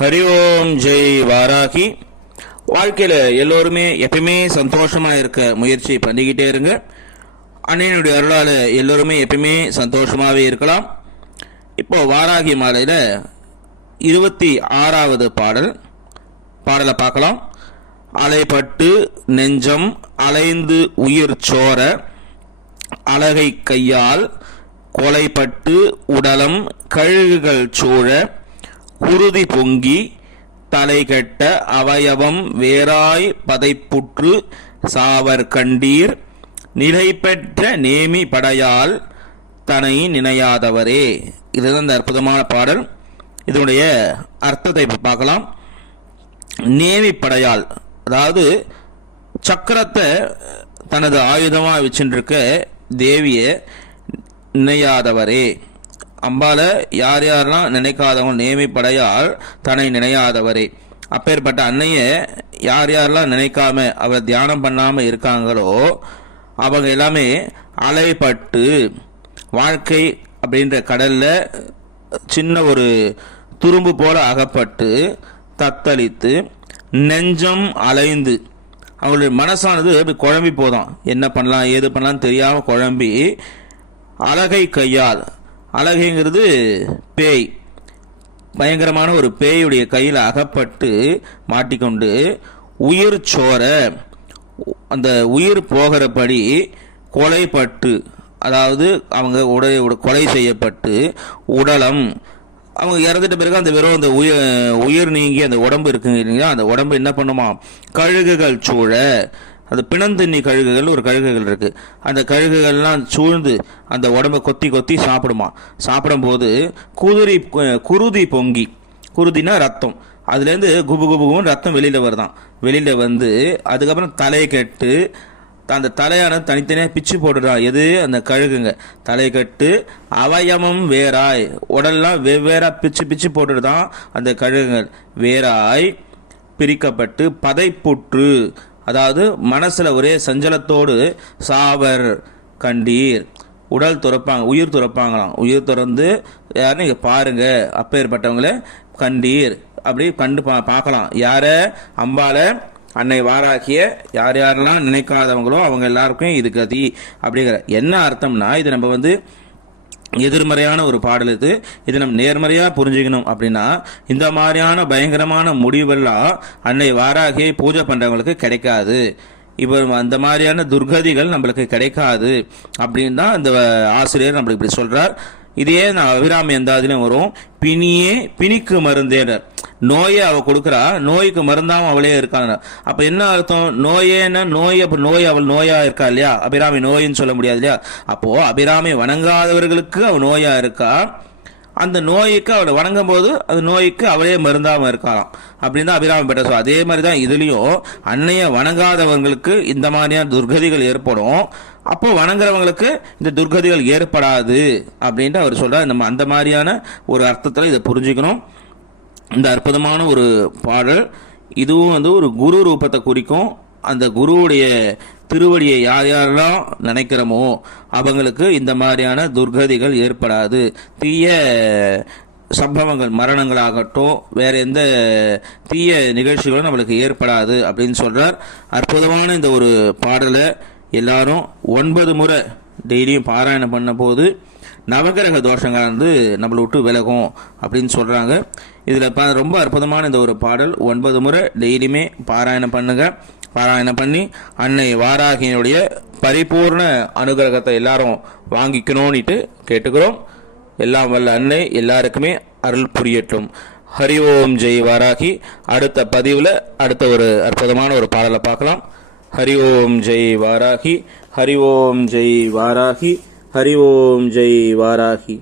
ஹரி ஓம் ஜெய் வாராகி. வாழ்க்கையில் எல்லோருமே எப்பயுமே சந்தோஷமாக இருக்க முயற்சி பண்ணிக்கிட்டே இருங்க. அன்னையினுடைய அருளால் எல்லோருமே எப்பயுமே சந்தோஷமாகவே இருக்கலாம். இப்போ வாராகி மாலையில் 26வது பாடலை பார்க்கலாம். அலைப்பட்டு நெஞ்சம் அலைந்து உயிர் சோர அழகை கையால் கொலைப்பட்டு உடலம் கழுகுகள் சூழ குருதி பொங்கி தலைகட்ட அவயவம் வேறாய் பதைப்புற்று சாவர் கண்டீர் நிலை பெற்ற நேமி படையால் தனை நினையாதவரே. இதுதான் இந்த அற்புதமான பாடல். இதனுடைய அர்த்தத்தை இப்போ பார்க்கலாம். நேமி படையால், அதாவது சக்கரத்தை தனது ஆயுதமாக வச்சுருக்க தேவியை நினையாதவரே. அம்பால யார் யாரெல்லாம் நினைக்காதவங்க நேமி படையால் தன்னை நினையாதவரே. அப்பேற்பட்ட அன்னையை யார் யாரெல்லாம் நினைக்காம அவர் தியானம் பண்ணாமல் இருக்காங்களோ அவங்க எல்லாமே அலைப்பட்டு வாழ்க்கை அப்படின்ற கடலில் சின்ன ஒரு துரும்பு போல அகப்பட்டு தத்தளித்து நெஞ்சம் அலைந்து அவங்களுடைய மனசானது அப்படி குழம்பி போதும். என்ன பண்ணலாம் ஏது பண்ணலாம் தெரியாமல் குழம்பி அழகை கையால், அழகைங்கிறது பேய், பயங்கரமான ஒரு பேயுடைய கையில் அகப்பட்டு மாட்டிக்கொண்டு உயிர் சோர, அந்த உயிர் போகிறபடி கொலைப்பட்டு, அதாவது அவங்க கொலை செய்யப்பட்டு உடலம் அவங்க இறந்துட்ட பிறகு அந்த வெறும் அந்த உயிர் நீங்கி அந்த உடம்பு இருக்குங்க இல்லைங்களா, அந்த உடம்பு என்ன பண்ணுமா கழுகுகள் சூழ, அது பிணந்தண்ணி கழுகுகள் ஒரு கழுகுகள் இருக்குது, அந்த கழுகுகள்லாம் சூழ்ந்து அந்த உடம்பை கொத்தி கொத்தி சாப்பிடுமா. சாப்பிடும்போது குருதி பொங்கி, குருதினா ரத்தம், அதுலேருந்து குபு குபுகும் ரத்தம் வெளியில் வருதான். வெளியில் வந்து அதுக்கப்புறம் தலை கட்டு, அந்த தலையான தனித்தனியாக பிச்சு போட்டுறான். எது அந்த கழுகுங்க தலை கட்டு அவயவம் வேறாய், உடல்லாம் வெவ்வேறா பிச்சு பிச்சு போட்டுதான் அந்த கழுகுகள் வேறாய் பிரிக்கப்பட்டு பதைப்புற்று, அதாவது மனசில் ஒரே சஞ்சலத்தோடு சாவர் கண்டீர், உடல் துறப்பாங்க, உயிர் துறப்பாங்களாம். உயிர் துறந்து யாருன்னு இங்கே பாருங்க, அப்பேற்பட்டவங்கள கண்டீர் அப்படி கண்டு பார்க்கலாம். யார அம்பால அன்னை வாராகிய யார் யாரெல்லாம் நினைக்காதவங்களோ அவங்க எல்லாருக்கும் இது கதி அப்படிங்கிற என்ன அர்த்தம்னா, இது நம்ம எதிர்மறையான ஒரு பாடல். இது நம்ம நேர்மறையாக புரிஞ்சுக்கணும் அப்படின்னா இந்த மாதிரியான பயங்கரமான முடிவெல்லாம் அன்னை வாராகியை பூஜை பண்ணுறவங்களுக்கு கிடைக்காது. இப்போ அந்த மாதிரியான துர்கதிகள் நம்மளுக்கு கிடைக்காது அப்படின்னு தான் இந்த ஆசிரியர் நம்மளுக்கு இப்படி சொல்கிறார். இதே நான் அபிராமி எந்தாதிலும் வரும். பிணியே பிணிக்கு மருந்தேனர், நோயை அவள் கொடுக்குறா, நோய்க்கு மருந்தாவும் அவளே இருக்காங்க. அப்போ என்ன அர்த்தம்? நோயேன்னா நோய், அப்போ நோய் அவள் நோயா இருக்கா இல்லையா, அபிராமி நோயின்னு சொல்ல முடியாது இல்லையா. அப்போ அபிராமி வணங்காதவர்களுக்கு அவள் நோயா இருக்கா, அந்த நோய்க்கு அவளை வணங்கும் போது அது நோய்க்கு அவளே மருந்தாமல் இருக்கலாம் அப்படின்னு தான் அபிராமி பெற்ற சொல். அதே மாதிரி தான் இதுலேயும் அன்னைய வணங்காதவங்களுக்கு இந்த மாதிரியான துர்கதிகள் ஏற்படும், அப்போ வணங்குறவங்களுக்கு இந்த துர்கதிகள் ஏற்படாது அப்படின்ட்டு அவர் சொல்றார். நம்ம அந்த மாதிரியான ஒரு அர்த்தத்தில் இதை புரிஞ்சுக்கணும். இந்த அற்புதமான ஒரு பாடல் இதுவும் ஒரு குரு ரூபத்தை குறிக்கும். அந்த குருவுடைய திருவடியை யார் யாரெல்லாம் நினைக்கிறோமோ அவங்களுக்கு இந்த மாதிரியான துர்கதிகள் ஏற்படாது. தீய சம்பவங்கள், மரணங்களாகட்டும் வேற எந்த தீய நிகழ்ச்சிகளும் நம்மளுக்கு ஏற்படாது அப்படின்னு சொல்றார். அற்புதமான இந்த ஒரு பாடலை எல்லாரும் 9 முறை டெய்லியும் பாராயணம் பண்ண போது நவகிரக தோஷங்கள் நம்மளை விட்டு விலகும் அப்படின்னு சொல்கிறாங்க. இதில் ரொம்ப அற்புதமான இந்த ஒரு பாடல் 9 முறை டெய்லியுமே பாராயணம் பண்ணுங்க. பாராயணம் பண்ணி அன்னை வாராகியினுடைய பரிபூர்ண அனுகிரகத்தை எல்லாரும் வாங்கிக்கணும்னுட்டு கேட்டுக்கிறோம். எல்லாம் வல்ல அன்னை எல்லாருக்குமே அருள் புரியட்டும். ஹரி ஓம் ஜெய் வாராகி. அடுத்த பதிவில் அடுத்த ஒரு அற்புதமான ஒரு பாடலை பார்க்கலாம். ஹரி ஓம் ஜெய் வாராகி. ஹரி ஓம் ஜெய் வாராகி. ஹரி ஓம் ஜெய் வாராகி.